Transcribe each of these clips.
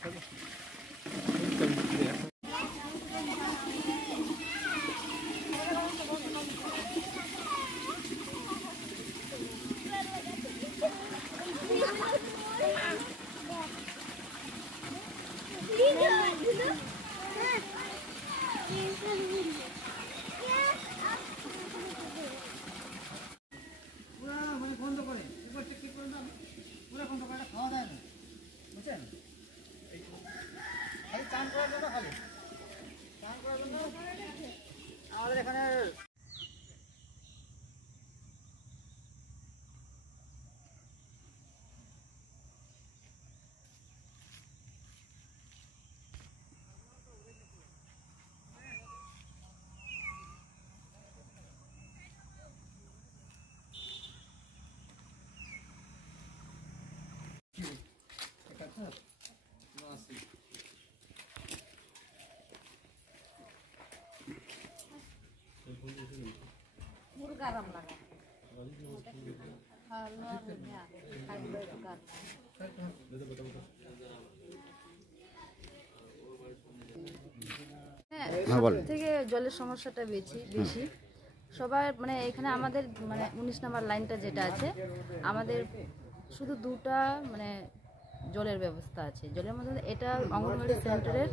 আমাদের এখানে থেকে জলের সমস্যাটা বেশি সবার মানে এখানে আমাদের মানে 19 নম্বর লাইনটা যেটা আছে আমাদের শুধু দুটা মানে জলের ব্যবস্থা আছে জলের মধ্যে এটা অঙ্গনওয়াড়ি সেন্টারের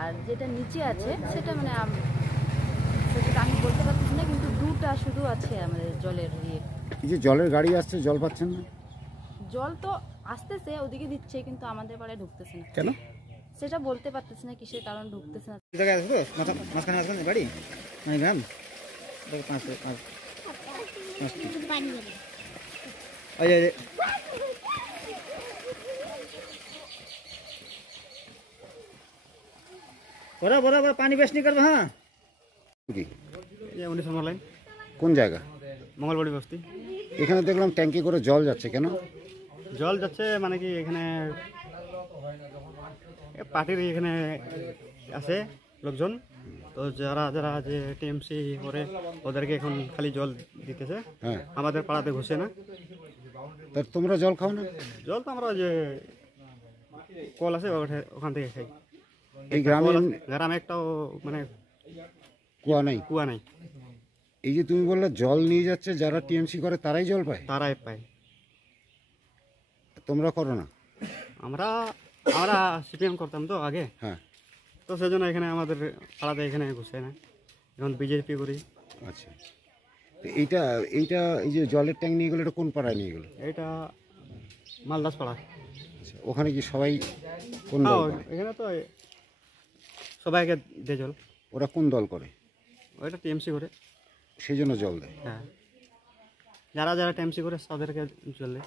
আর যেটা নিচে আছে সেটা মানে সেটা আমি বলতে পারছি না কিন্তু দুটা শুধু আছে আমাদের জলের ইয়ে। এই যে জলের গাড়ি আসছে জল পাচ্ছেন না? জল তো আসতেছে ওদিকে দিচ্ছে কিন্তু আমাদের পাড়ায় ঢুকতেছে না। কেন সেটা বলতে পারতেছি না কিসের কারণ ঢুকতেছে না। গাড়ি बराबर पानी वेस्ट नहीं करबा। हाँ ये 19 नंबर लाइन কোন জায়গা? মঙ্গলবাড়ি বস্তি। এখানে দেখলাম ট্যাঙ্কি করে জল যাচ্ছে, কেন জল যাচ্ছে? মানে কি এখানে পার্টির এখানে আছে লোকজন, তো যারা যারা যে টিএমসি করে ওদেরকে এখন খালি জল দিতেছে। হ্যাঁ, আমাদের পাড়াতে ঘুষে না। তা তোমরা জল খাও না? জল তো আমরা যে কল আছে ওখান থেকে খাই। এই গ্রামে একটাও মানে কুয়া নাই? কুয়া নাই। এই যে তুমি বললে জল নিয়ে যাচ্ছে যারা টিএমসি করে তারাই জল পায়? তারাই পায়, তোমরা করো না? আমরা সিপিএম করতাম তো আগে। হ্যাঁ, তো সেজন্য এখানে আমাদের পাড়াতে এখানে ঘুষে না, এখন বিজেপি করি। আচ্ছা, এইটা এইটা এই যে জলের ট্যাঙ্ক নিয়ে গেলো এটা কোন পাড়ায় নিয়ে গেলো? এটা মালদাস পাড়া। আচ্ছা, ওখানে কি সবাই কোন দল করে? এখানে তো সবাইকে দেয় জল। ওরা কোন দল করে? ওইটা টিএমসি করে, সেই জন্য জল দেয়। হ্যাঁ, যারা যারা টিএমসি করে তাদেরকে জল দেয়।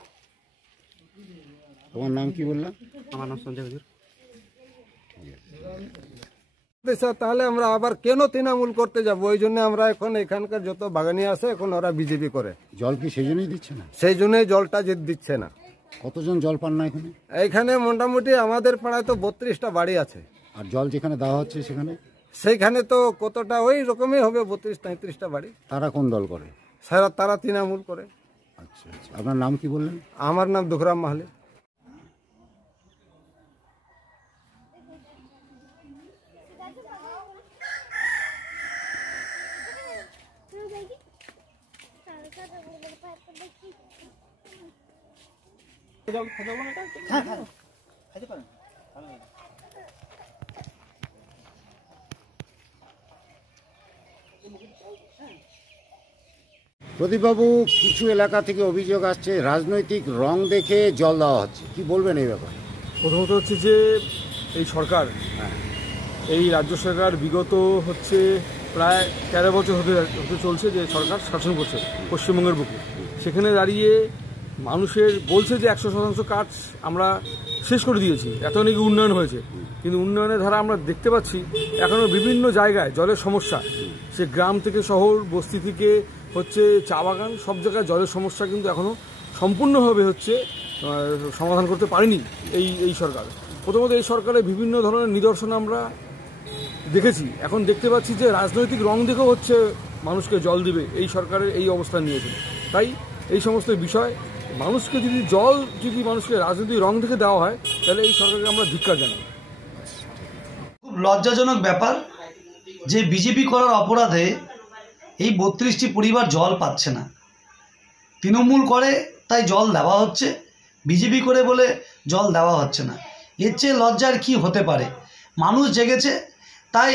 তোমার নাম কি বললাম? আমার নাম সঞ্জয় হুজুর। তাহলে আমরা আবার কেন তৃণমূল করতে যাবো? ওই জন্য আমরা এখন এখানকার যত বাগানি আছে এখন ওরা বিজেপি করে। জল কি সেই জন্যই দিচ্ছে না? সেই জন্যই জলটা যে দিচ্ছে না। কতজন জল পান না এখানে? এইখানে মোটামুটি আমাদের পাড়ায় তো 32টা বাড়ি আছে। আর জল যেখানে দেওয়া হচ্ছে সেখানে? সেইখানে তো কতটা ওই রকমই হবে, 32-33টা বাড়ি। তারা কোন দল করে? তারা তৃণমূল করে। আচ্ছা আচ্ছা, আপনার নাম কি বললেন? আমার নাম দুখরাম মাহালি। প্রদীপবাবু, কিছু এলাকা থেকে অভিযোগ আসছে রাজনৈতিক রং দেখে জল দেওয়া হচ্ছে, কি বলবেন এই ব্যাপারে? প্রথমত হচ্ছে যে এই সরকার, এই রাজ্য সরকার বিগত হচ্ছে প্রায় 13 বছর হতে চলছে যে সরকার শাসন করছে পশ্চিমবঙ্গের বুকে। সেখানে দাঁড়িয়ে মানুষের বলছে যে 100% কাজ আমরা শেষ করে দিয়েছি, এত নাকি উন্নয়ন হয়েছে, কিন্তু উন্নয়নের ধারা আমরা দেখতে পাচ্ছি এখনও বিভিন্ন জায়গায় জলের সমস্যা। সে গ্রাম থেকে শহর, বস্তি থেকে হচ্ছে চা বাগান, সব জায়গায় জলের সমস্যা কিন্তু এখনও সম্পূর্ণভাবে হচ্ছে সমাধান করতে পারেনি এই সরকার। প্রথমত এই সরকারের বিভিন্ন ধরনের নিদর্শন আমরা দেখেছি, এখন দেখতে পাচ্ছি যে রাজনৈতিক রং দেখেও হচ্ছে মানুষকে জল দিবে এই সরকারের এই অবস্থান নিয়েছে। তাই এই সমস্ত বিষয় মানুষকে যদি জল যদি মানুষকে রাজনৈতিক রং থেকে দেওয়া হয় তাহলে এই সরকারকে আমরা ধিক্কার জানাই। খুব লজ্জাজনক ব্যাপার যে বিজেপি করার অপরাধে এই 32টি পরিবার জল পাচ্ছে না। তৃণমূল করে তাই জল দেওয়া হচ্ছে, বিজেপি করে বলে জল দেওয়া হচ্ছে না। এর চেয়ে লজ্জার কি হতে পারে? মানুষ জেগেছে, তাই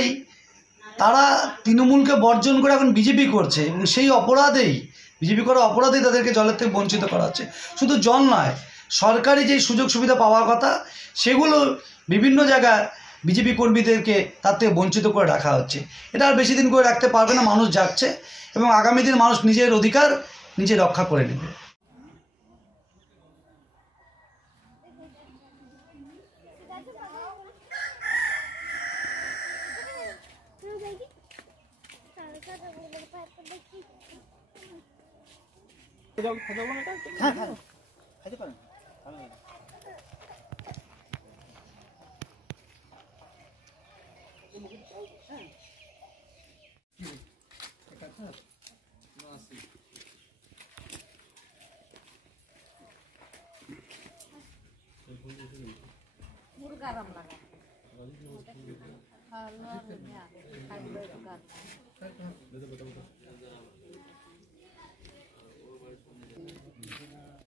তারা তৃণমূলকে বর্জন করে এখন বিজেপি করছে এবং সেই অপরাধেই বিজেপি করা অপরাধেই তাদেরকে জলের থেকে বঞ্চিত করা হচ্ছে। শুধু জল নয়, সরকারি যে সুযোগ সুবিধা পাওয়ার কথা সেগুলো বিভিন্ন জায়গায় বিজেপি কর্মীদেরকে তার থেকে বঞ্চিত করে রাখা হচ্ছে। এটা আর বেশি দিন করে রাখতে পারবে না, মানুষ যাচ্ছে এবং আগামী দিন মানুষ নিজের অধিকার নিজে রক্ষা করে নেবে। গরম লাগে